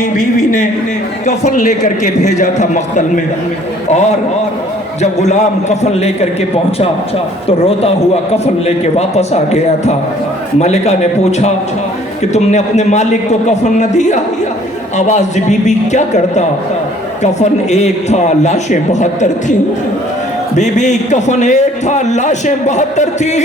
کی بیوی نے کفن لے کر کے بھیجا تھا مقتل میں، اور جب غلام کفن لے کر کے پہنچا تو روتا ہوا کفن لے کے واپس آ گیا تھا۔ ملکہ نے پوچھا کہ تم نے اپنے مالک کو کفن نہ دیا؟ آواز دی بی بی کیا کرتا، کفن ایک تھا لاشیں 72 تھیں۔ بی بی کفن ایک تھا لاشیں 72 تھیں،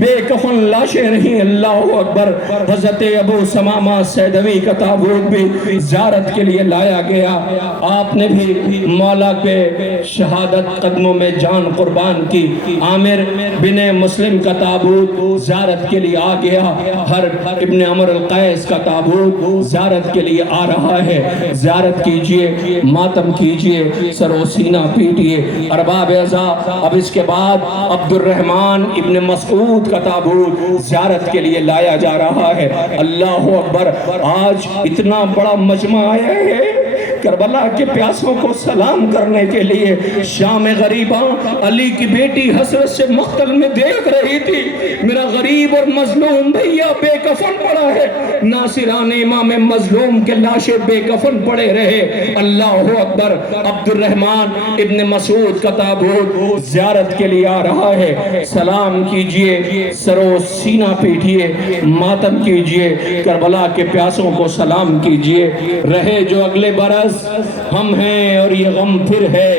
بے کفن لاشیں نہیں۔ اللہ اکبر۔ حضرت ابو ثمامہ سیدوی کا تابوت بھی زیارت کے لیے لایا گیا، آپ نے بھی مولا کے شہادت قدموں میں جان قربان کی۔ عامر بن مسلم کا تابوت زیارت کے لیے آ گیا، ہر ابن عمر القیس کا تابوت زیارت کے لیے آ رہا ہے۔ زیارت کیجئے، ماتم کیجئے، سر و سینہ پیٹئے۔ ارباب اعزا، اب اس کے بعد عبد الرحمن ابن مسعود کا تابوت زیارت کے لیے لایا جا رہا ہے۔ اللہ اکبر۔ آج اتنا بڑا مجمع آیا ہے کربلا کے پیاسوں کو سلام کرنے کے لیے۔ شام غریباں علی کی بیٹی حسرت سے مقتل میں دیکھ رہی تھی، میرا غریب اور مظلوم بھیا بے کفن پڑا ہے۔ ناصران امام مظلوم کے لاشیں بے کفن پڑے رہے۔ اللہ اکبر۔ عبد الرحمن ابن مسعود کا تابوت زیارت کے لیے آ رہا ہے۔ سلام کیجئے، سر و سینہ پیٹھئے، ماتم کیجئے، کربلا کے پیاسوں کو سلام کیجئے۔ رہے جو اگلے برس ہم ہیں اور یہ غم پھر ہے،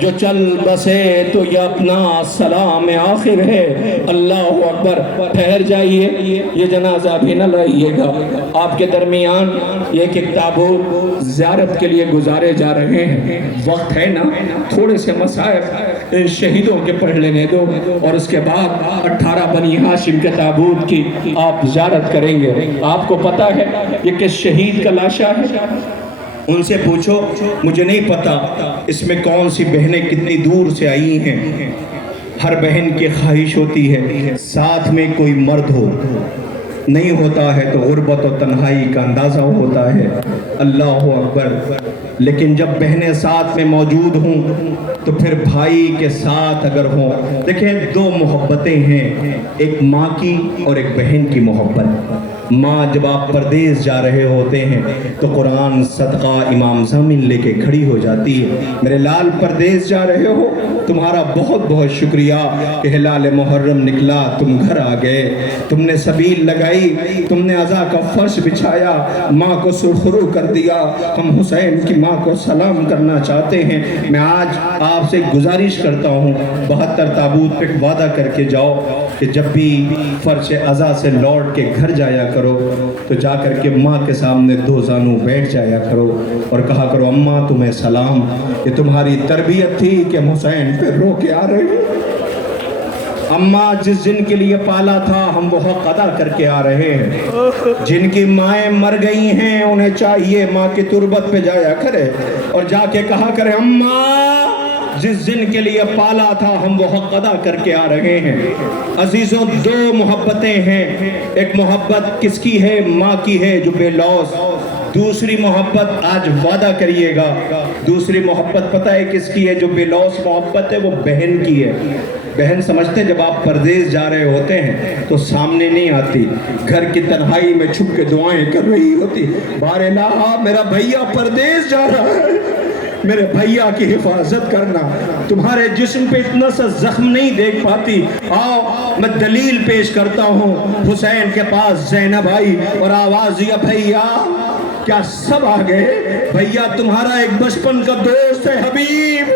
جو چل بسے تو یہ اپنا سلام آخر ہے۔ اللہ اکبر۔ ٹھہر جائیے، یہ جنازہ بھی نہ لائیے گا۔ آپ کے درمیان یہ کہ تابوت زیارت کے لیے گزارے جا رہے ہیں، وقت ہے نا، تھوڑے سے مصائب ان شہیدوں کے پڑھ لینے دو، اور اس کے بعد 18 بنی ہاشم کے تابوت کی آپ زیارت کریں گے۔ آپ کو پتا ہے یہ کس شہید کا لاشا ہے؟ ان سے پوچھو، مجھے نہیں پتا اس میں کون سی بہنیں کتنی دور سے آئی ہیں۔ ہر بہن کی خواہش ہوتی ہے ساتھ میں کوئی مرد ہو، نہیں ہوتا ہے تو غربت و تنہائی کا اندازہ ہوتا ہے۔ اللہ اکبر۔ لیکن جب بہنیں ساتھ میں موجود ہوں تو پھر بھائی کے ساتھ اگر ہوں، دیکھیں دو محبتیں ہیں، ایک ماں کی اور ایک بہن کی محبت۔ ماں جب آپ پردیس جا رہے ہوتے ہیں تو قرآن صدقہ امام زامن لے کے کھڑی ہو جاتی ہے، میرے لال پردیس جا رہے ہو، تمہارا بہت بہت شکریہ کہ ہلال محرم نکلا، تم گھر آ گئے، تم نے سبیل لگائی، تم نے عزا کا فرش بچھایا، ماں کو سرخرو کر دیا۔ ہم حسین کی ماں کو سلام کرنا چاہتے ہیں۔ میں آج آپ سے گزارش کرتا ہوں، 72 تابوت پہ وعدہ کر کے جاؤ کہ جب بھی فرش عزا سے لوٹ کے گھر جایا کرو تو جا کر کے ماں کے سامنے دو زانوں بیٹھ جایا کرو اور کہا کرو، اماں تمہیں سلام، یہ تمہاری تربیت تھی کہ حسین پہ رو کے آ رہے ہیں۔ اماں جس جن کے لیے پالا تھا ہم وہ حق ادا کر کے آ رہے ہیں۔ جن کی مائیں مر گئی ہیں انہیں چاہیے ماں کی تربت پہ جایا کرے اور جا کے کہا کرے، اماں جس جن کے لیے پالا تھا ہم وہ حق ادا کر کے آ رہے ہیں۔ عزیزوں، دو محبتیں ہیں، ایک محبت کس کی ہے؟ ماں کی ہے جو بے لوث۔ دوسری محبت آج وعدہ کریے گا، دوسری محبت پتہ ہے کس کی ہے؟ جو بے لوث محبت ہے وہ بہن کی ہے۔ بہن سمجھتے جب آپ پردیس جا رہے ہوتے ہیں تو سامنے نہیں آتی، گھر کی تنہائی میں چھپ کے دعائیں کر رہی ہوتی، بار الہ میرا بھیا پردیس جا رہا ہے، میرے بھیا کی حفاظت کرنا، تمہارے جسم پہ اتنا سا زخم نہیں دیکھ پاتی، آؤ میں دلیل پیش کرتا ہوں۔ حسین کے پاس زینب آئی اور آواز دیا، بھیا کیا سب آ گئے؟ بھیا تمہارا ایک بچپن کا دوست ہے حبیب،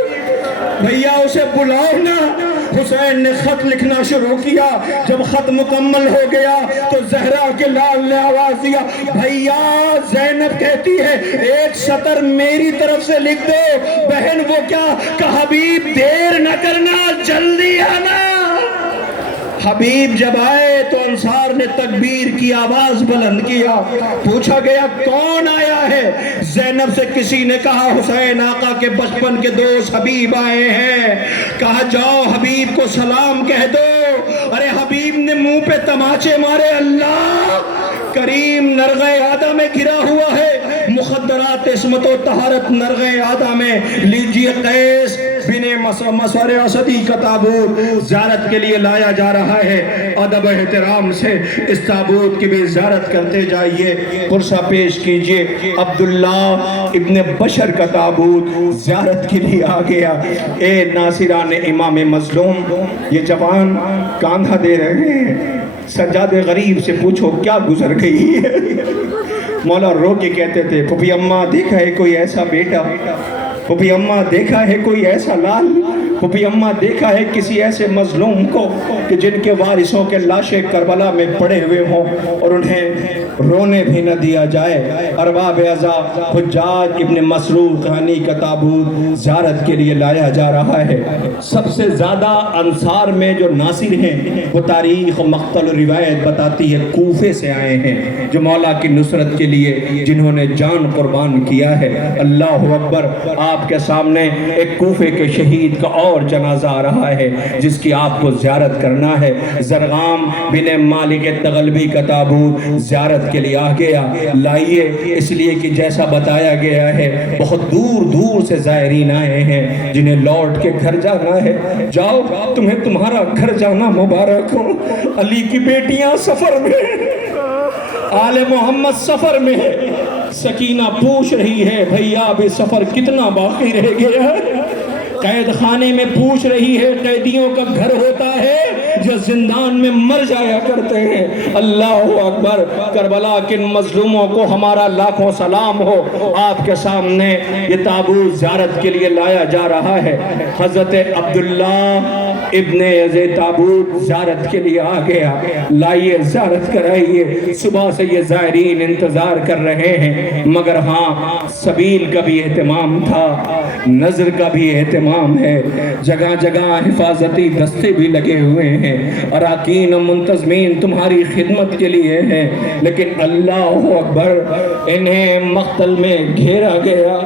بھیا اسے بلاؤ نا۔ حسین نے خط لکھنا شروع کیا، جب خط مکمل ہو گیا تو زہرا کے لال نے آواز دیا، بھیا زینب کہتی ہے ایک سطر میری طرف سے لکھ دو۔ بہن وہ کیا؟ کہ حبیب دیر نہ کرنا، جلدی آنا۔ حبیب جب آئے تو انصار نے تکبیر کی آواز بلند کیا، پوچھا گیا کون آیا ہے؟ زینب سے کسی نے کہا حسین آقا کے بچپن کے دوست حبیب آئے ہیں۔ کہا جاؤ حبیب کو سلام کہہ دو۔ ارے حبیب نے منہ پہ تماچے مارے، اللہ کریم نرغہ آدھا میں گرا ہوا ہے، مخدرات عصمت و طہارت نرغہ آدھا میں۔ لیجئے قیس بن مسور اسدی کا تابوت زیارت کے لیے لایا جا رہا ہے۔ ادب احترام سے اس تابوت کی بھی زیارت کرتے جائیے۔ قرصہ پیش کیجئے، عبداللہ ابن بشر کا تابوت زیارت کے لیے آ گیا۔ اے ناصران امام مظلوم، یہ جوان کاندھا دے رہے ہیں، سجاد غریب سے پوچھو کیا گزر گئی ہے۔ مولا رو کے کہتے تھے، پھوپھی اماں دیکھا ہے کوئی ایسا بیٹا، پھوپھی اماں دیکھا ہے کوئی ایسا لال، پھوپھی اماں دیکھا ہے کسی ایسے مظلوم کو کہ جن کے وارثوں کے لاشیں کربلا میں پڑے ہوئے ہوں اور انہیں رونے بھی نہ دیا جائے۔ ارباب عزا حجاج ابن مسروق غانی کا تابوت زیارت کے لیے لایا جا رہا ہے۔ سب سے زیادہ انصار میں جو ناصر ہیں وہ تاریخ مقتل روایت بتاتی ہے کوفے سے آئے ہیں، جو مولا کی نصرت کے لیے جنہوں نے جان قربان کیا ہے۔ اللہ اکبر، آپ کے سامنے ایک کوفے کے شہید کا اور جنازہ آ رہا ہے جس کی آپ کو زیارت کرنا ہے۔ زرغام بن مالک تغلبی کا تابوت زیارت کے لیے آ گیا۔ لائیے، اس لیے کہ جیسا بتایا گیا ہے بہت دور دور سے زائرین آئے ہیں جنہیں لوٹ کے گھر جانا ہے۔ جاؤ، تمہیں تمہارا گھر جانا مبارک ہو۔ علی کی بیٹیاں سفر میں، آل محمد سفر میں ہے۔ سکینہ پوچھ رہی ہے بھیا ابھی سفر کتنا باقی رہ گیا ہے؟ قید خانے میں پوچھ رہی ہے قیدیوں کا گھر ہوتا ہے جو زندان میں مر جایا کرتے ہیں۔ اللہ اکبر، کربلا کے مظلوموں کو ہمارا لاکھوں سلام ہو۔ آپ کے سامنے یہ تابوت زیارت کے لیے لایا جا رہا ہے۔ حضرت عبداللہ ابن یزید تابوت زیارت کے لیے آ گیا۔ لائیے، زیارت کرائیے۔ صبح سے یہ زائرین انتظار کر رہے ہیں، مگر ہاں سبیل کا بھی اہتمام تھا، نظر کا بھی اہتمام ہے۔ جگہ جگہ حفاظتی دستے بھی لگے ہوئے ہیں، اراکین و منتظمین تمہاری خدمت کے لیے ہیں، لیکن اللہ اکبر، انہیں مقتل میں گھیرا گیا۔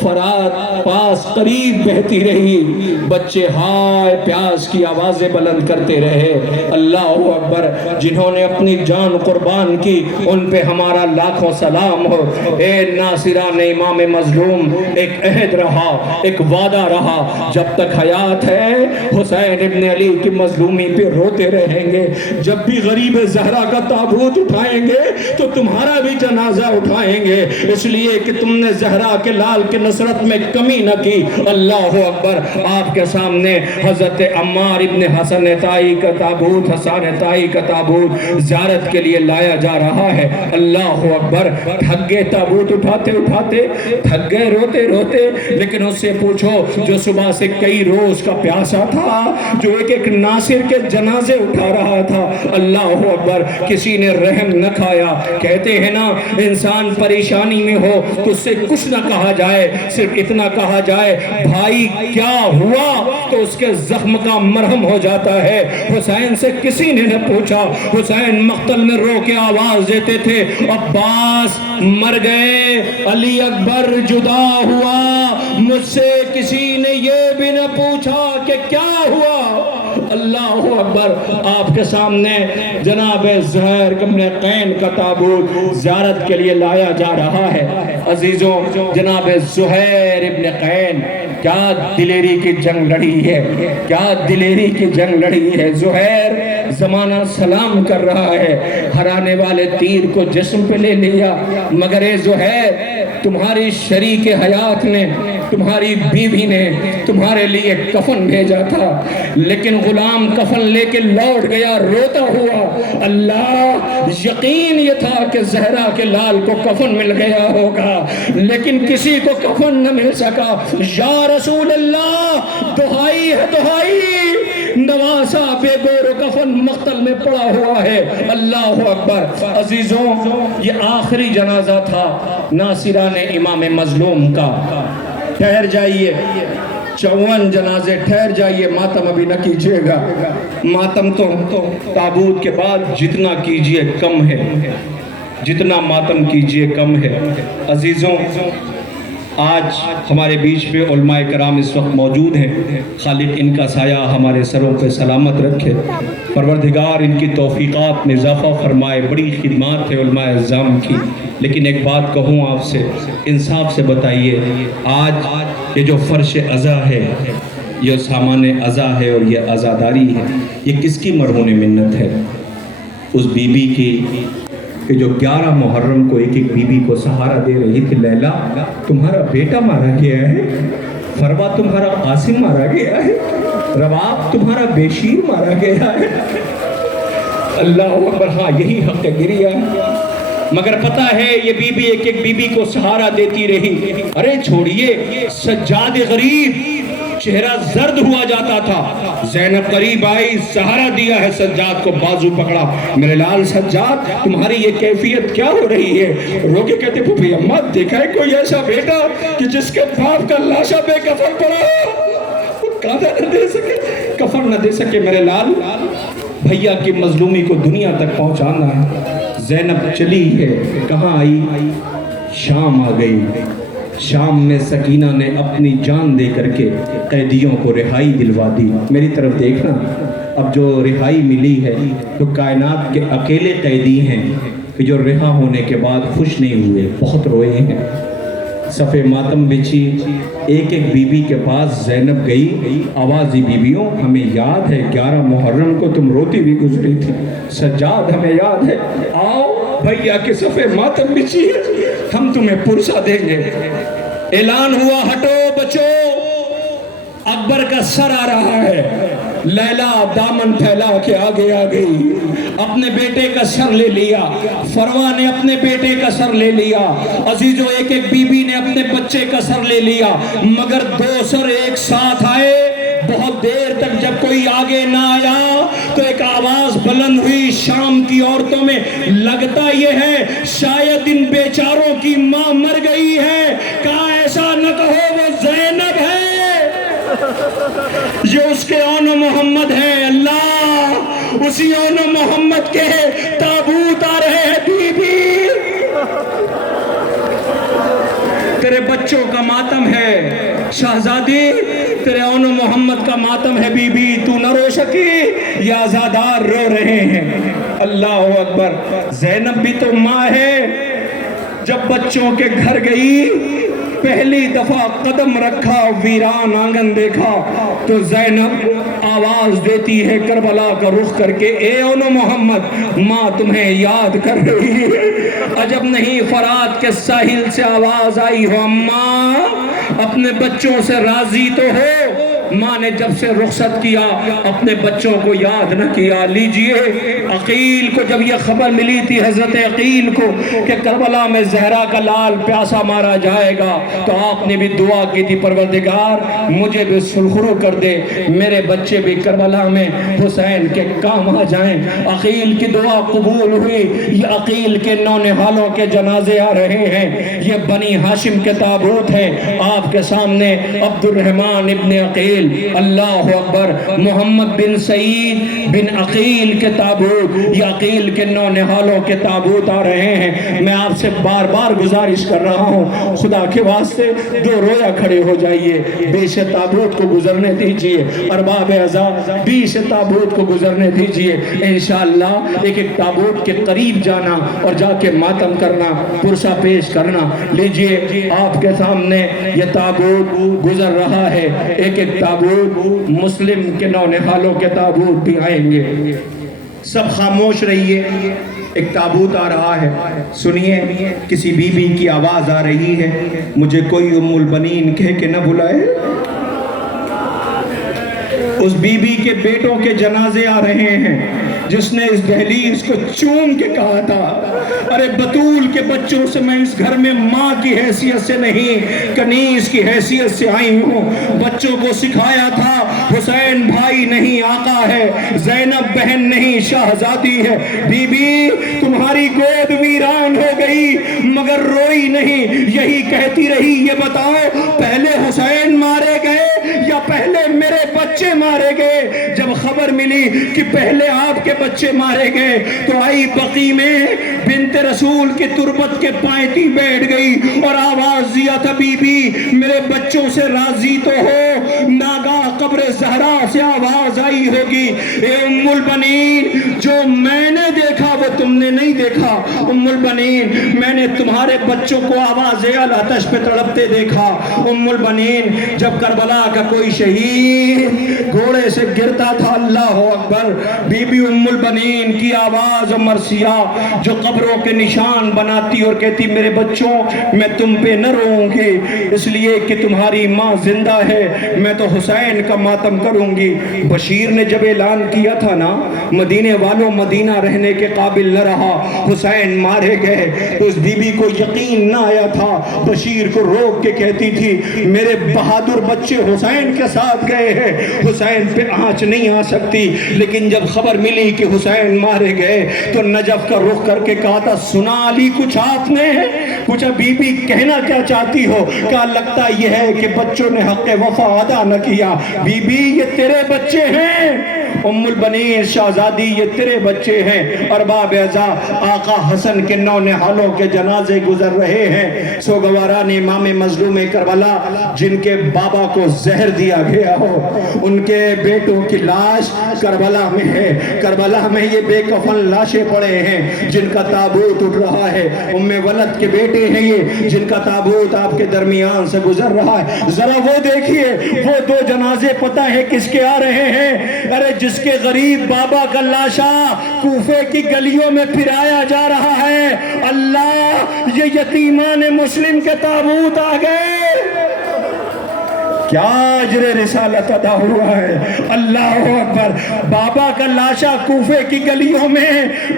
فرات پاس قریب بہتی رہی، بچے ہائے پیاس کی آوازیں بلند کرتے رہے۔ اللہ اکبر، جنہوں نے اپنی جان قربان کی ان پہ ہمارا لاکھوں سلام ہو۔ اے ناصران امام مظلوم، ایک عہد رہا، ایک وعدہ رہا، جب تک حیات ہے حسین ابن علی کی مظلومی پہ روتے رہیں گے۔ جب بھی غریب زہرا کا تابوت اٹھائیں گے تو تمہارا بھی جنازہ اٹھائیں گے، اس لیے کہ تم نے زہرا کے لال کے نصرت میں کمی نہ کی۔ اللہ اکبر، آپ کے سامنے حضرت عمار ابن حسن طائی کا تابوت، حسن طائی کا تابوت زیارت کے لیے لایا جا رہا ہے۔ اللہ اکبر، تھک گئے تابوت اٹھاتے اٹھاتے، تھک گئے روتے روتے، لیکن اس سے پوچھو جو صبح سے کئی روز کا پیاسا تھا، جو ایک ایک ناصر کے جنازے اٹھا رہا تھا، اللہ اکبر، کسی نے رحم نہ کھایا۔ کہتے ہیں نا انسان پریشانی میں ہو تو اس سے کچھ نہ کہا جائے، صرف اتنا کہا جائے بھائی کیا ہوا، تو اس کے زخم کا مرہم ہو جاتا ہے۔ حسین سے کسی نے نہ پوچھا، حسین مقتل میں رو کے آواز دیتے تھے عباس مر گئے، علی اکبر جدا ہوا، مجھ سے کسی نے یہ بھی نہ پوچھا کہ کیا ہوا۔ اللہ اکبر، آپ کے سامنے جناب زہیر ابن قین کا تابوت زیارت کے لیے لایا جا رہا ہے۔ عزیزوں، جناب زہیر ابن قین کیا دلیری کی جنگ لڑی ہے، کیا دلیری کی جنگ لڑی ہے۔ زہیر زمانہ سلام کر رہا ہے، ہرانے والے تیر کو جسم پہ لے لیا، مگر اے زہیر، تمہاری شریک حیات نے، تمہاری بیوی نے تمہارے لیے کفن بھیجا تھا، لیکن غلام کفن لے کے لوٹ گیا روتا ہوا۔ اللہ، یقین یہ تھا کہ زہرا کے لال کو کفن مل گیا ہوگا، لیکن کسی کو کفن نہ مل سکا۔ یا رسول اللہ، دہائی ہے دہائی، نواسا بے گور و کفن مقتل میں پڑا ہوا ہے۔ اللہ اکبر، عزیزوں، یہ آخری جنازہ تھا ناصران امام مظلوم کا۔ ٹھہر جائیے، 54 جنازے، ٹھہر جائیے، ماتم ابھی نہ کیجئے گا۔ ماتم تو تابوت کے بعد جتنا کیجئے کم ہے، جتنا ماتم کیجئے کم ہے۔ عزیزوں، آج ہمارے بیچ پہ علماء کرام اس وقت موجود ہیں، خالق ان کا سایہ ہمارے سروں پہ سلامت رکھے، پروردگار ان کی توفیقات میں اضافہ فرمائے۔ بڑی خدمات ہے علماء اعظام کی، لیکن ایک بات کہوں آپ سے، انصاف سے بتائیے، آج یہ جو فرش عزا ہے یہ سامان ازا ہے اور یہ ازاداری ہے، یہ کس کی مرہون منت ہے؟ اس بی بی کی کہ جو 11 محرم کو ایک ایک بی بی کو سہارا دے رہی تھی، لیلا تمہارا بیٹا مارا گیا ہے، فروا تمہارا قاسم مارا گیا ہے، رباب تمہارا بیشیر مارا گیا ہے۔ اللہ اکبر، ہاں یہی حق گریہ ہے۔ مگر پتہ ہے یہ بی بی ایک ایک بی بی کو سہارا دیتی رہی۔ ارے چھوڑیے، سجاد غریب چہرہ زرد ہوا جاتا تھا، زینب قریب آئی، سہارا دیا ہے سجاد کو، بازو پکڑا، میرے لال سجاد تمہاری یہ کیفیت کیا ہو رہی ہے؟ رو کے کہتے پھوپھی اماں دیکھا ہے کوئی ایسا بیٹا کہ جس کے باپ کا لاشا بے کفن پڑا ہو، کاندھا نہ دے سکے، کفن نہ دے سکے؟ میرے لال بھیا کی مظلومی کو دنیا تک پہنچانا ہے۔ زینب چلی ہے، کہاں آئی؟ شام آ گئی۔ شام میں سکینہ نے اپنی جان دے کر کے قیدیوں کو رہائی دلوا دی۔ میری طرف دیکھنا، اب جو رہائی ملی ہے تو کائنات کے اکیلے قیدی ہیں کہ جو رہا ہونے کے بعد خوش نہیں ہوئے، بہت روئے ہیں، صفِ ماتم بچھی۔ ایک ایک بی بی کے پاس زینب گئی، آوازی بیویوں ہمیں یاد ہے 11 محرم کو تم روتی بھی گزری تھی، سجاد ہمیں یاد ہے، آؤ بھیا کے صفِ ماتم بچھی، ہم تمہیں پرسہ دیں گے۔ اعلان ہوا، ہٹو بچو، اکبر کا سر آ رہا ہے۔ لیلا دامن پھیلا کے آگے آ گئی، اپنے بیٹے کا سر لے لیا، فروا نے اپنے بیٹے کا سر لے لیا، عزیزو ایک ایک بی بی نے اپنے بچے کا سر لے لیا، مگر 2 سر ایک ساتھ آئے۔ بہت دیر تک جب کوئی آگے نہ آیا تو ایک آواز بلند ہوئی شام کی عورتوں میں، لگتا یہ ہے شاید ان بیچاروں کی ماں مر گئی ہے، کہا ایسا نہ کہو وہ زینب ہے، یہ اس کے اون محمد ہے۔ اللہ اسی اون محمد کے تابوت آ رہے ہیں، بی بی تیرے بچوں کا ماتم ہے، شہزادی تیرے اون محمد کا ماتم ہے، بی بی تو نہ رو سکی، یہ آزادار رو رہے ہیں۔ اللہ اکبر، زینب بھی تو ماں ہے، جب بچوں کے گھر گئی پہلی دفعہ قدم رکھا، ویران آنگن دیکھا تو زینب آواز دیتی ہے کربلا کا رخ کر کے، اے اون محمد ماں تمہیں یاد کر رہی ہے۔ عجب نہیں فرات کے ساحل سے آواز آئی ہو، اماں اپنے بچوں سے راضی تو ہو؟ ماں نے جب سے رخصت کیا اپنے بچوں کو یاد نہ کیا۔ لیجئے عقیل کو جب یہ خبر ملی تھی، حضرت عقیل کو، کہ کربلا میں زہرا کا لال پیاسا مارا جائے گا، تو آپ نے بھی دعا کی تھی، پروردگار مجھے بھی سرخرو کر دے، میرے بچے بھی کربلا میں حسین کے کام آ جائیں۔ عقیل کی دعا قبول ہوئی، یہ عقیل کے نونہالوں کے جنازے آ رہے ہیں، یہ بنی ہاشم کے تابوت ہے، آپ کے سامنے عبد الرحمن ابن عقیل، اللہ اکبر، محمد بن سعید بن عقیل کے تابوت، یہ عقیل کے نونہالوں کے تابوت آ رہے ہیں۔ میں آپ سے بار بار گزارش کر رہا ہوں، خدا کے واسطے 2 رویا کھڑے ہو جائیے، بیش تابوت کو گزرنے دیجئے، ارباب عزا بیش تابوت کو گزرنے دیجئے، انشاءاللہ ایک ایک تابوت کے قریب جانا اور جا کے ماتم کرنا، پرسہ پیش کرنا۔ لیجئے آپ کے سامنے یہ تابوت گزر رہا ہے، ایک ایک تابوت، مسلم کے نونہالوں کے تابوت بھی آئیں گے۔ سب خاموش رہیے، ایک تابوت آ رہا ہے، سنیے، کسی بی بی کی آواز آ رہی ہے، مجھے کوئی ام البنین کہہ کے نہ بلائے۔ اس بی بی کے بیٹوں کے جنازے آ رہے ہیں جس نے اس دہلیز کو چوم کے کہا تھا، ارے بطول کے بچوں سے میں اس گھر میں ماں کی حیثیت سے نہیں، کنیز کی حیثیت سے آئی ہوں۔ بچوں کو سکھایا تھا حسین بھائی نہیں آقا ہے، زینب بہن نہیں شہزادی ہے۔ بی بی تمہاری گود ویران ہو گئی مگر روئی نہیں، یہی کہتی رہی، یہ بتاؤ پہلے حسین مارے گئے یا پہلے میرے بچے مارے گئے؟ جب خبر ملی کہ پہلے آپ کے بچے مارے گئے تو آئی بقی میں بنت رسول کی تربت کے پائیں بیٹھ گئی اور آواز دیا تھا، بی بی میرے بچوں سے راضی تو ہو؟ ناگاہ قبر زہرا سے آواز آئی ہوگی، اے ام البنین جو میں نے دیکھا وہ تم نے نہیں دیکھا ام البنین، میں نے تمہارے بچوں کو آواز آتش پہ تڑپتے دیکھا ام البنین۔ جب کربلا کا کوئی شہید گھوڑے سے گرتا تھا، اللہ اکبر، بی بی ام البنین کی آواز مرثیہ جو قبروں کے نشان بناتی اور کہتی میرے بچوں میں تم پہ نہ روؤں گی اس لیے کہ تمہاری ماں زندہ ہے، میں تو حسین کا ماتم کروں گی۔ بشیر نے جب اعلان کیا تھا نا مدینے والوں مدینہ رہنے کے قابل نہ رہا، حسین مارے گئے، تو اس بی بی کو یقین نہ آیا تھا، بشیر کو روک کے کہتی تھی میرے بہادر بچے حسین کے ساتھ گئے ہیں، حسین پہ آنچ نہیں آ سکتی۔ لیکن جب خبر ملی کہ حسین مارے گئے تو نجف کا رخ کر کے کہا تھا سنا علی کچھ آپ نے؟ پوچھا بی بی کہنا کیا چاہتی ہو؟ کہا لگتا یہ ہے کہ بچوں نے حق وفا ادا نہ کیا۔ بی بی یہ تیرے بچے ہیں، ام البنین شہزادی یہ تیرے بچے ہیں۔ ارباب اعزا آقا حسن کے نونہالوں کے جنازے گزر رہے ہیں، سوگواران امام مظلوم کربلا جن کے بابا کو زہر دیا گیا ہو، ان کے بیٹوں کی لاش کربلا میں ہے، کربلا میں یہ بے کفن لاشیں پڑے ہیں جن کا تابوت اٹھ رہا ہے، ام ولد کے بیٹے ہیں یہ جن کا تابوت آپ کے درمیان سے گزر رہا ہے۔ ذرا وہ دیکھیے وہ دو جنازے پتہ ہے کس کے آ رہے ہیں؟ ارے جس کے غریب بابا کا لاشا کوفے کی گلیوں میں پھرایا جا رہا ہے، اللہ یہ یتیمان مسلم کے تابوت آ گئے، کیا اجر رسالت ادا ہوا ہے، اللہ اکبر۔ بابا کا لاشا کوفے کی گلیوں میں،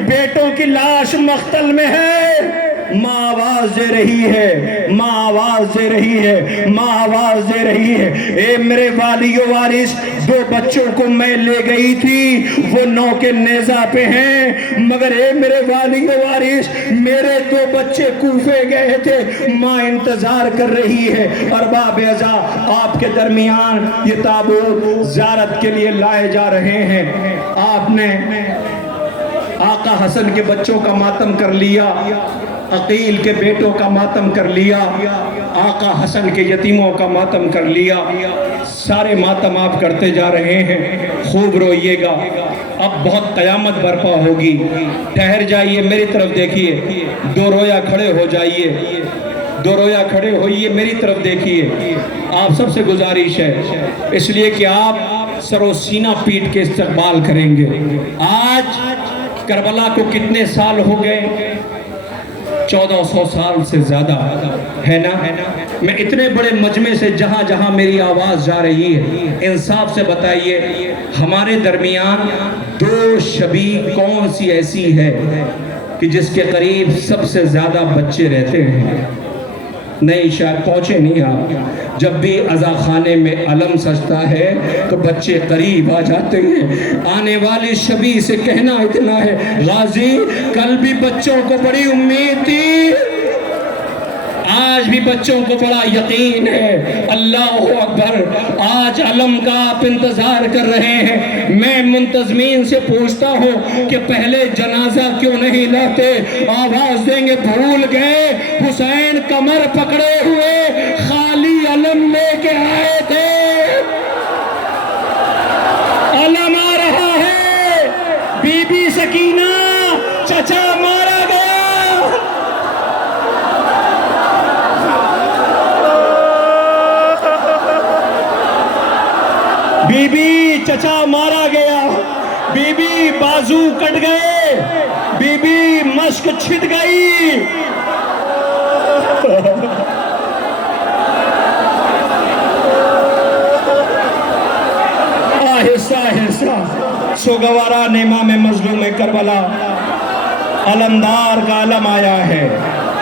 بیٹوں کی لاش مقتل میں ہے، ماں آواز دے رہی ہے، ماں آواز دے رہی ہے، ماں آواز دے رہی ہے، اے میرے والی و وارث دو بچوں کو میں لے گئی تھی، وہ نو کے نیزہ پہ ہیں، مگر اے میرے والی و وارث میرے دو بچے کوفے گئے تھے، ماں انتظار کر رہی ہے۔ ارباب اعزا آپ کے درمیان یہ تابوت زیارت کے لیے لائے جا رہے ہیں۔ آپ نے آقا حسن کے بچوں کا ماتم کر لیا، عقیل کے بیٹوں کا ماتم کر لیا، آقا حسن کے یتیموں کا ماتم کر لیا، سارے ماتم آپ کرتے جا رہے ہیں، خوب روئیے گا، اب بہت قیامت برپا ہوگی، ٹھہر جائیے میری طرف دیکھیے، دو رویا کھڑے ہو جائیے، دو رویا کھڑے ہوئیے میری طرف دیکھیے، آپ سب سے گزارش ہے اس لیے کہ آپ سر و سینہ پیٹ کے استقبال کریں گے۔ آج کربلا کو کتنے سال ہو گئے؟ 1400 سال سے زیادہ ہے نا؟ میں اتنے بڑے مجمع سے جہاں جہاں میری آواز جا رہی ہے انصاف سے بتائیے ہمارے درمیان دو شبیہ کون سی ایسی ہے کہ جس کے قریب سب سے زیادہ بچے رہتے ہیں؟ نہیں، شاید پہنچے نہیں آپ۔ جب بھی عزا خانے میں علم سجتا ہے تو بچے قریب آ جاتے ہیں۔ آنے والی شبی سے کہنا اتنا ہے، غازی کل بھی بچوں کو بڑی امید تھی، آج بھی بچوں کو بڑا یقین ہے، اللہ اکبر۔ آج علم کا آپ انتظار کر رہے ہیں، میں منتظمین سے پوچھتا ہوں کہ پہلے جنازہ کیوں نہیں لاتے؟ آواز دیں گے بھول گئے، حسین کمر پکڑے ہوئے خالی علم لے کے آئے تھے، علم آ رہا ہے، بی بی سکینہ چچا مارا گیا، بی بی چچا مارا گیا، بی بی بازو کٹ گئے، بی بی مشک چھٹ گئی، آہستہ آہستہ سوگواران امام مظلوم کربلا، علمدار کا علم آیا ہے،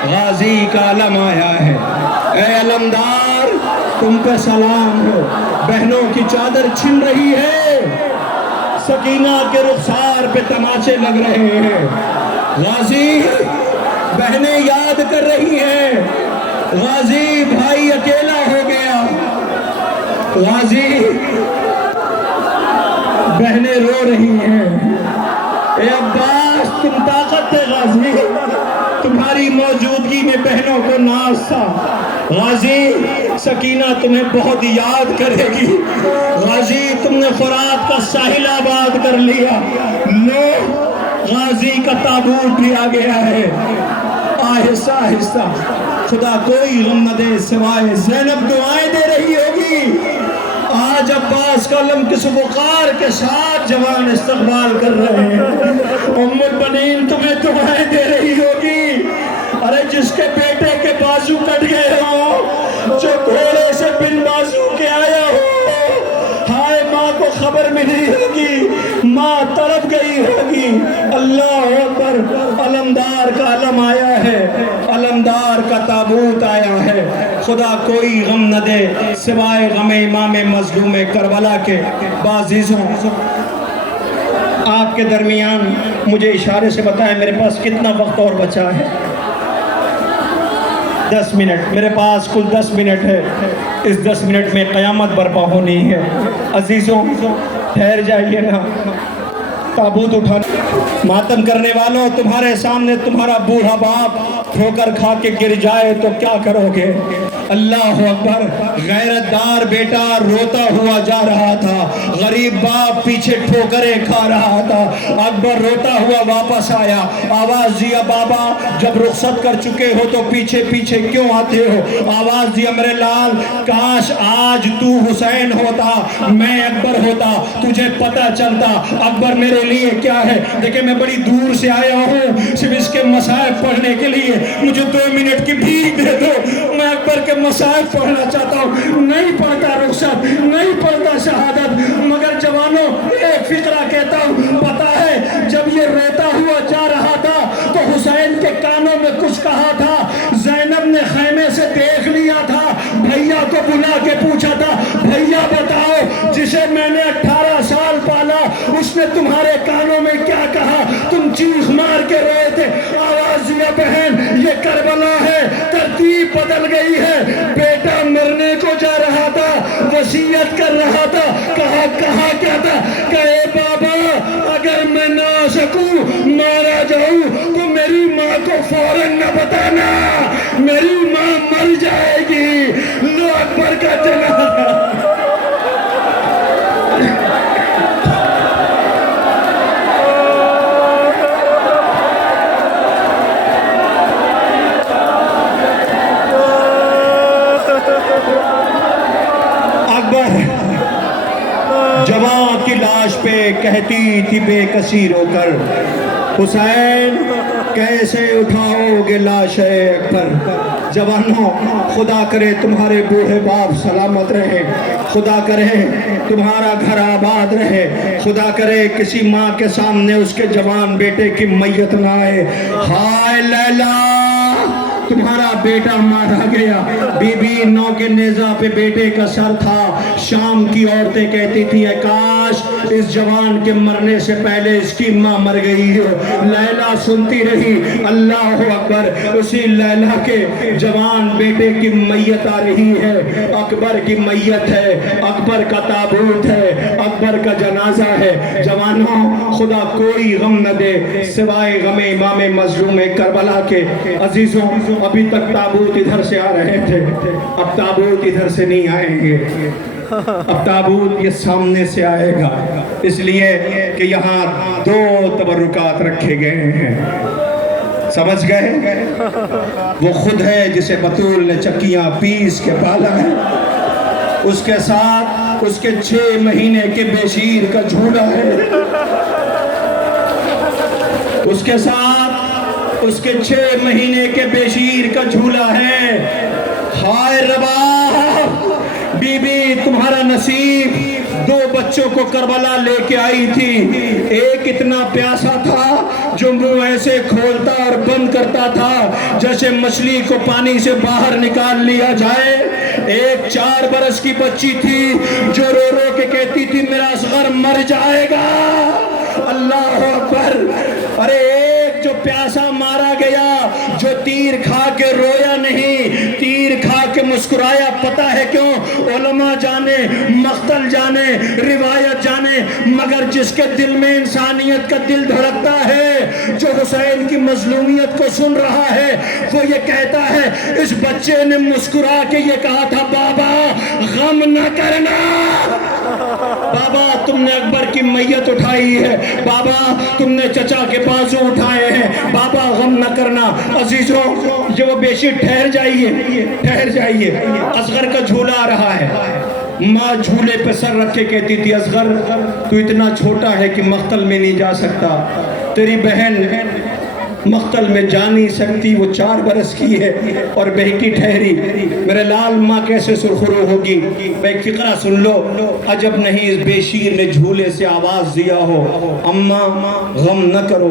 غازی کا علم آیا ہے، اے علمدار تم پہ سلام ہو، بہنوں کی چادر چھن رہی ہے، سکینہ کے رخسار پہ تماچے لگ رہے ہیں، غازی بہنیں یاد کر رہی ہیں، غازی بھائی اکیلا ہو گیا، غازی بہنیں رو رہی ہیں، اے عباس تم طاقت تھے غازی، تمہاری موجودگی میں بہنوں کو ناز تھا، غازی سکینہ تمہیں بہت یاد کرے گی، غازی تم نے فرات کا ساحل آباد کر لیا، لو غازی کا تابوت بھی آ گیا ہے۔ آہستہ آہستہ خدا کوئی غم نہ دے سوائے زینب دعائیں دے رہی ہوگی۔ آج عباس کا علم کس وقار کے ساتھ جوان استقبال کر رہے ہیں۔ ام البنین تمہیں دعائیں دے رہی ہوگی۔ ارے جس کے بیٹے کے بازو کٹ گئے ہو، جو گھوڑے سے بن بازو کے آیا ہو، ہائے ماں کو خبر ملی ہوگی، ماں تڑپ گئی ہوگی۔ اللہ اکبر، علمدار کا علم آیا ہے، علمدار کا تابوت آیا ہے۔ خدا کوئی غم نہ دے سوائے غم امام مظلوم کربلا کے۔ بعزیزوں، آپ کے درمیان مجھے اشارے سے بتائیں میرے پاس کتنا وقت اور بچا ہے؟ 10 منٹ۔ میرے پاس کل 10 منٹ ہے۔ اس 10 منٹ میں قیامت برپا ہونی ہے۔ عزیزوں ٹھہر جائیے نا، تابوت اٹھانے ماتم کرنے والوں، تمہارے سامنے تمہارا بوڑھا باپ ٹھوکر کھا کے گر جائے تو کیا کرو گے؟ اللہ اکبر، غیرت دار بیٹا روتا ہوا جا رہا تھا، غریب باپ پیچھے ٹھوکریں کھا رہا تھا۔ اکبر روتا ہوا واپس آیا، آواز دیا بابا جب رخصت کر چکے ہو تو پیچھے پیچھے کیوں آتے ہو؟ آواز دیا میرے لال کاش آج تو حسین ہوتا، میں اکبر ہوتا، تجھے پتہ چلتا اکبر میرے لیے کیا ہے۔ دیکھیں میں بڑی دور سے آیا ہوں صرف اس کے مصائب پڑھنے کے لیے، مجھے 2 منٹ کی بھیک دے دو، میں اکبر کے مصائب پڑھنا چاہتا ہوں۔ نہیں پڑھتا رخصت، نہیں پڑھتا شہادت، مگر جوانوں ایک فقرہ کہتا ہوں، پتہ ہے جب یہ روتا ہوا جا رہا تھا تو حسین کے کانوں میں کچھ کہا تھا، زینب نے خیمے سے دیکھ لیا تھا، بھیا کو بلا کے پوچھا تھا بھیا بتاؤ جسے میں نے 18 سال پالا اس نے تمہارے کانوں میں کیا کہا؟ تم چیخ مار کے روئے تھے۔ آواز دیا بہن یہ کربلا ہے، ترتیب بدل گئی ہے، بیٹا مرنے کو جا رہا تھا، وصیت کر رہا تھا، کہا کیا تھا کہ اے بابا اگر میں نہ سکوں مارا جاؤں تو میری ماں کو فوراً نہ بتانا، میری ماں مر جائے گی۔ لو اکبر کا جنازہ جوان کی لاش پہ کہتی تھی بے کسی رو کر، حسین کیسے اٹھاؤ گے لاش اکبر؟ جوانوں خدا کرے تمہارے بوڑھے باپ سلامت رہے، خدا کرے تمہارا گھر آباد رہے، خدا کرے کسی ماں کے سامنے اس کے جوان بیٹے کی میت نہ آئے۔ ہائے لیلا تمہارا بیٹا مارا گیا، بی بی نو کے نیزہ پہ بیٹے کا سر تھا، شام کی عورتیں کہتی تھی اے کاش اس جوان کے مرنے سے پہلے اس کی ماں مر گئی ہو۔ لیلا سنتی رہی، اللہ اکبر، اسی لیلا کے جوان بیٹے کی میت آ رہی ہے، اکبر کی میت ہے، اکبر کا تابوت ہے، اکبر کا جنازہ ہے۔ جوانوں خدا کوئی غم نہ دے سوائے غم امام مظلوم کربلا کے۔ عزیزوں ابھی تک تابوت ادھر سے آ رہے تھے، اب تابوت ادھر سے نہیں آئیں گے، اب تابوت یہ سامنے سے آئے گا، اس لیے کہ یہاں 2 تبرکات رکھے گئے ہیں۔ سمجھ گئے؟ وہ خود ہے جسے بطول نے چکیاں پیس کے پالا ہے، اس کے ساتھ اس کے 6 مہینے کے بے شیر کا جھولا ہے، اس کے ساتھ اس کے 6 مہینے کے بے شیر کا جھولا ہے۔ ہائے رباب، بی بی تمہارا نصیب 2 بچوں کو کربلا لے کے آئی تھی، ایک اتنا پیاسا تھا جو منہ ایسے کھولتا اور بند کرتا تھا جیسے مچھلی کو پانی سے باہر نکال لیا جائے، ایک 4 برس کی بچی تھی جو رو رو کے کہتی تھی میرا اصغر مر جائے گا۔ اللہ اکبر، ارے ایک جو پیاسا مارا گیا، جو تیر کھا کے رویا نہیں، تیر کھا کے مسکرایا، پتہ ہے کیوں؟ علماء جانے، مقتل جانے، روایت جانے، مگر جس کے دل میں انسانیت کا دل دھڑکتا ہے، جو حسین کی مظلومیت کو سن رہا ہے، وہ یہ کہتا ہے اس بچے نے مسکرا کے یہ کہا تھا بابا غم نہ کرنا، بابا تم نے اکبر کی میت اٹھائی ہے، بابا تم نے چچا کے بازو اٹھائے ہیں، بابا غم نہ کرنا۔ عزیزوں یہ وہ بیشی ٹھہر جائیے، اصغر کا جھولا آ رہا ہے۔ ماں جھولے پہ سر رکھ کے کہتی تھی اصغر تو اتنا چھوٹا ہے کہ مقتل میں نہیں جا سکتا، تیری بہن مقتل میں جا نہیں سکتی، وہ 4 برس کی ہے اور بہکی ٹھہری، میرے لال ماں کیسے سرخرو ہوگی۔ ایک فقرہ سن لو، عجب نہیں اس بے شیر نے جھولے سے آواز دیا ہو، اماں غم نہ کرو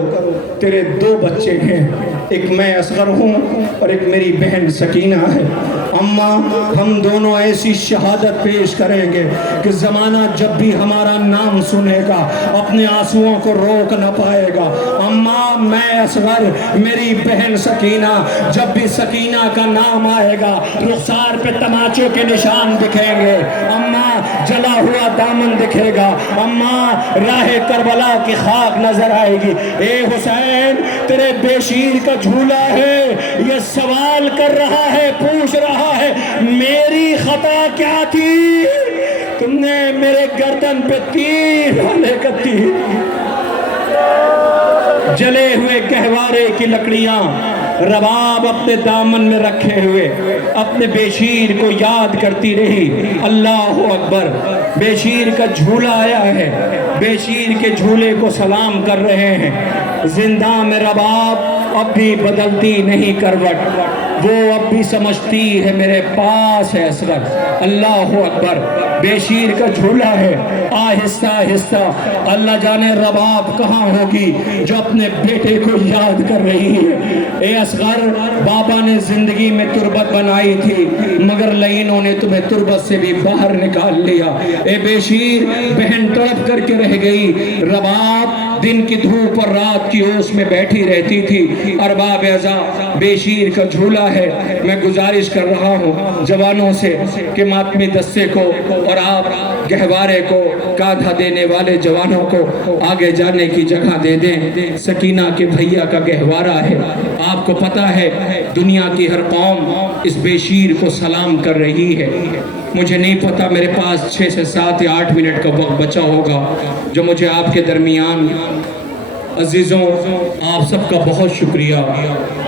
تیرے 2 بچے ہیں، ایک میں اصغر ہوں اور ایک میری بہن سکینہ ہے۔ اماں ہم دونوں ایسی شہادت پیش کریں گے کہ زمانہ جب بھی ہمارا نام سنے گا اپنے آنسوؤں کو روک نہ پائے گا۔ اماں میں اصغر، میری بہن سکینہ، جب بھی سکینہ کا نام آئے گا رخسار پہ تماچوں کے نشان دکھیں گے، اماں جلا ہوا دامن دکھے گا، اماں راہ کربلا کی خاک نظر آئے گی۔ اے حسین تیرے بے شیر کا جھولا ہے، یہ سوال کر رہا ہے، پوچھ رہا ہے میری خطا کیا تھی؟ تم نے میرے گردن پہ تیر ڈالے کا تیر، جلے ہوئے گہوارے کی لکڑیاں رباب اپنے دامن میں رکھے ہوئے اپنے بے شیر کو یاد کرتی رہی۔ اللہ اکبر، بے شیر کا جھولا آیا ہے، بے شیر کے جھولے کو سلام کر رہے ہیں۔ زندہ میں رباب اب بھی بدلتی نہیں کروٹ، وہ اب بھی سمجھتی ہے میرے پاس ہے اصغر۔ اللہ اکبر، بے شیر کا جھولا ہے، آہستہ آہستہ اللہ جانے رباب کہاں ہوگی جو اپنے بیٹے کو یاد کر رہی ہے۔ اے اصغر، بابا نے زندگی میں تربت بنائی تھی مگر لعینوں نے تمہیں تربت سے بھی باہر نکال لیا۔ اے بے شیر، بہن تڑپ کر کے رہ گئی، رباب دن کی دھوپ اور رات کی اوس میں بیٹھی رہتی تھی۔ ارباب اعزا، بے شیر کا جھولا ہے، میں گزارش کر رہا ہوں جوانوں سے کہ ماتمی دستے کو اور آپ گہوارے کو کاندھا دینے والے جوانوں کو آگے جانے کی جگہ دے دیں۔ سکینہ کے بھیا کا گہوارہ ہے، آپ کو پتہ ہے دنیا کی ہر قوم اس بے شیر کو سلام کر رہی ہے۔ مجھے نہیں پتا، میرے پاس 6 سے 7 یا 8 منٹ کا وقت بچا ہوگا جو مجھے آپ کے درمیان۔ عزیزوں آپ سب کا بہت شکریہ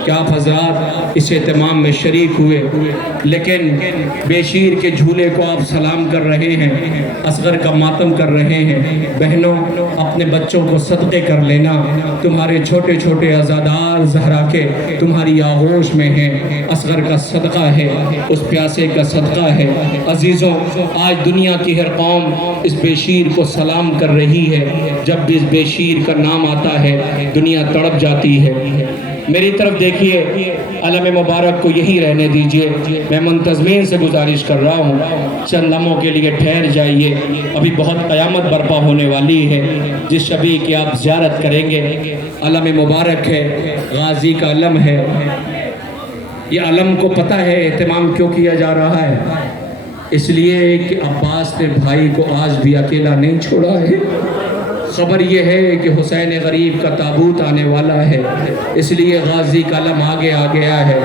کہ آپ حضرات اس اہتمام میں شریک ہوئے، لیکن بے شیر کے جھولے کو آپ سلام کر رہے ہیں، اصغر کا ماتم کر رہے ہیں۔ بہنوں اپنے بچوں کو صدقے کر لینا، تمہارے چھوٹے چھوٹے عزادار زہرا کے تمہاری آغوش میں ہیں، اصغر کا صدقہ ہے، اس پیاسے کا صدقہ ہے۔ عزیزوں آج دنیا کی ہر قوم اس بے شیر کو سلام کر رہی ہے، جب بھی اس بے شیر کا نام آتا ہے دنیا تڑپ جاتی ہے۔ میری طرف دیکھیے، علم مبارک کو یہی رہنے دیجئے، میں منتظمین سے گزارش کر رہا ہوں چند لمحوں کے لیے ٹھہر جائیے، ابھی بہت قیامت برپا ہونے والی ہے۔ جس شبی کی آپ زیارت کریں گے علم مبارک ہے، غازی کا علم ہے۔ یہ علم کو پتہ ہے اہتمام کیوں کیا جا رہا ہے؟ اس لیے کہ عباس نے بھائی کو آج بھی اکیلا نہیں چھوڑا ہے۔ خبر یہ ہے کہ حسین غریب کا تابوت آنے والا ہے، اس لیے غازی کا علم آگے آ گیا ہے۔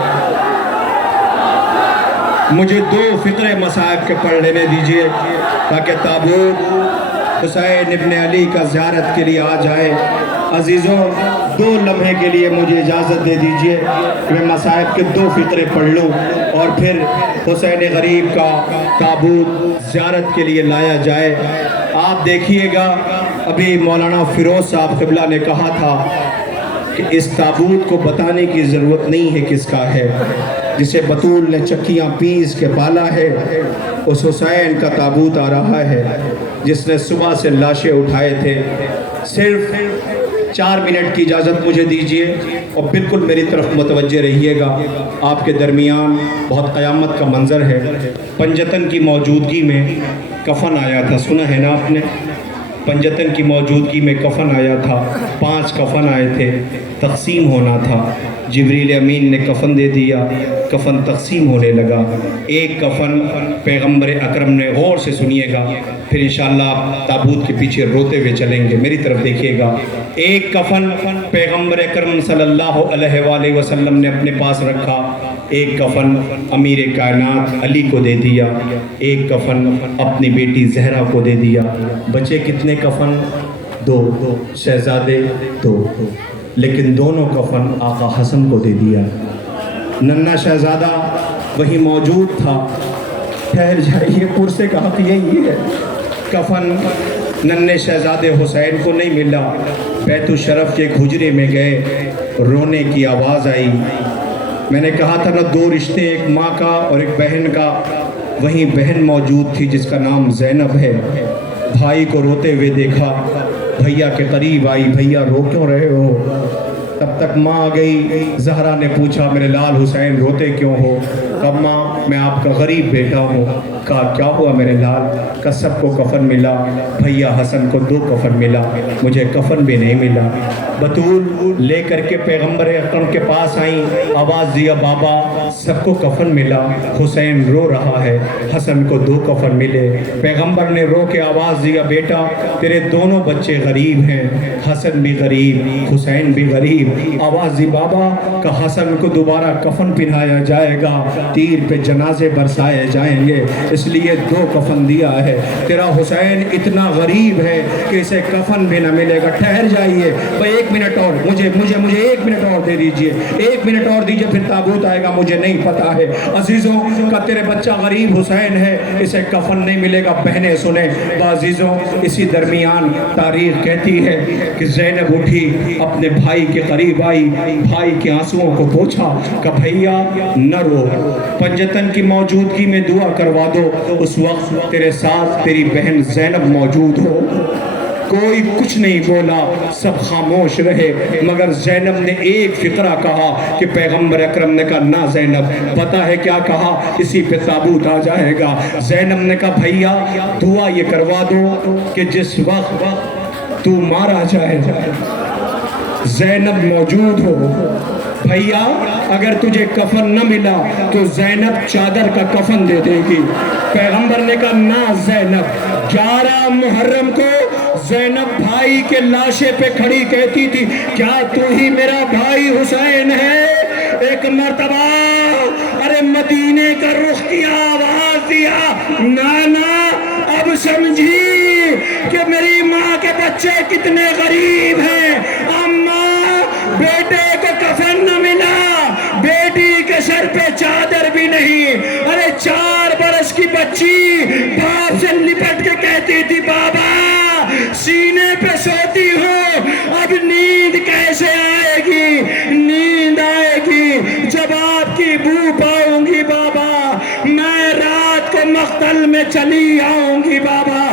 مجھے 2 فقرے مصائب کے پڑھ لینے دیجئے تاکہ تابوت حسین ابن علی کا زیارت کے لیے آ جائے۔ عزیزوں 2 لمحے کے لیے مجھے اجازت دے دیجئے کہ میں مصائب کے 2 فقرے پڑھ لوں اور پھر حسین غریب کا تابوت زیارت کے لیے لایا جائے۔ آپ دیکھیے گا ابھی مولانا فیروز صاحب قبلہ نے کہا تھا کہ اس تابوت کو بتانے کی ضرورت نہیں ہے کس کا ہے، جسے بطول نے چکیاں پیس کے پالا ہے اس حسین کا تابوت آ رہا ہے، جس نے صبح سے لاشیں اٹھائے تھے۔ صرف 4 منٹ کی اجازت مجھے دیجئے اور بالکل میری طرف متوجہ رہیے گا۔ آپ کے درمیان بہت قیامت کا منظر ہے۔ پنجتن کی موجودگی میں کفن آیا تھا، سنا ہے نا آپ نے؟ پنجتن کی موجودگی میں کفن آیا تھا، 5 کفن آئے تھے، تقسیم ہونا تھا۔ جبریل امین نے کفن دے دیا، کفن تقسیم ہونے لگا۔ ایک کفن پیغمبر اکرم نے، غور سے سنیے گا پھر انشاءاللہ آپ تابوت کے پیچھے روتے ہوئے چلیں گے، میری طرف دیکھیے گا۔ ایک کفن پیغمبر اکرم صلی اللہ علیہ وآلہ وسلم نے اپنے پاس رکھا، ایک کفن امیر کائنات علی کو دے دیا، ایک کفن اپنی بیٹی زہرا کو دے دیا۔ بچے کتنے کفن؟ دو، شہزادے دو، لیکن دونوں کفن آقا حسن کو دے دیا۔ ننھا شہزادہ وہی موجود تھا۔ ٹھہر جائیے، پرسے کا حق یہی ہے۔ کفن ننھے شہزادے حسین کو نہیں ملا۔ بیت الشرف کے حجرے میں گئے، رونے کی آواز آئی۔ میں نے کہا تھا نا، دو رشتے، ایک ماں کا اور ایک بہن کا۔ وہیں بہن موجود تھی جس کا نام زینب ہے۔ بھائی کو روتے ہوئے دیکھا، بھیا کے قریب آئی، بھیا رو کیوں رہے ہو؟ تب تک ماں آ گئی۔ زہرا نے پوچھا میرے لال حسین روتے کیوں ہو؟ کہا ماں میں آپ کا غریب بیٹا ہوں۔ کہا کیا ہوا میرے لال؟ کہ سب کو کفن ملا، بھیا حسن کو 2 کفن ملا، مجھے کفن بھی نہیں ملا۔ بطول لے کر کے پیغمبر اکرم کے پاس آئیں، آواز دیا بابا سب کو کفن ملا، حسین رو رہا ہے، حسن کو 2 کفن ملے۔ پیغمبر نے رو کے آواز دیا بیٹا تیرے دونوں بچے غریب ہیں، حسن بھی غریب حسین بھی غریب۔ آواز دی بابا کہ حسن کو دوبارہ کفن پہنایا جائے گا، تیر پہ جنازے برسائے جائیں گے، اس لیے 2 کفن دیا ہے۔ تیرا حسین اتنا غریب ہے کہ اسے کفن بھی نہ ملے گا۔ ٹھہر جائیے بھائی 1 منٹ اور، مجھے 1 منٹ اور دے دیجئے، 1 منٹ اور دیجئے، پھر تابوت آئے گا، مجھے نہیں پتا ہے۔ عزیزوں کا تیرے بچہ غریب حسین ہے، اسے کفن نہیں ملے گا۔ بہنیں سنیں عزیزوں، اسی درمیان تاریخ کہتی ہے کہ زینب اٹھی، اپنے بھائی کے قریب آئی، بھائی کے آنسوؤں کو پوچھا کہ بھیا نہ رو، پنجتن کی موجودگی میں دعا کروا دو، اس وقت تیرے ساتھ تیری بہن زینب موجود ہو۔ کوئی کچھ نہیں بولا، سب خاموش رہے، مگر زینب نے ایک فقرہ کہا کہ پیغمبر اکرم نے کہا نہ زینب، پتہ ہے کیا کہا؟ اسی پہ تابوت آ جائے گا۔ زینب نے کہا بھیا دعا یہ کروا دو کہ جس وقت تو مارا جائے زینب موجود ہو۔ بھیا اگر تجھے کفن نہ ملا تو زینب چادر کا کفن دے دے گی۔ پیغمبر نے کہا نہ زینب۔ 11 محرم کو زینب بھائی کے لاشے پہ کھڑی کہتی تھی کیا تو ہی میرا بھائی حسین ہے؟ ایک مرتبہ ارے مدینے کا رخ کیا، آواز دیا نانا اب سمجھی کہ میری ماں کے بچے کتنے غریب ہیں۔ اماں بیٹے کو کفن نہ ملا، بیٹی کے سر پہ چادر بھی نہیں۔ ارے 4 برس کی بچی باپ سے لپٹ کے کہتی تھی بابا سینے پہ سوتی ہوں، اب نیند کیسے آئے گی؟ نیند آئے گی جب آپ کی بو پاؤں گی بابا، میں رات کو مقتل میں چلی آؤں گی بابا۔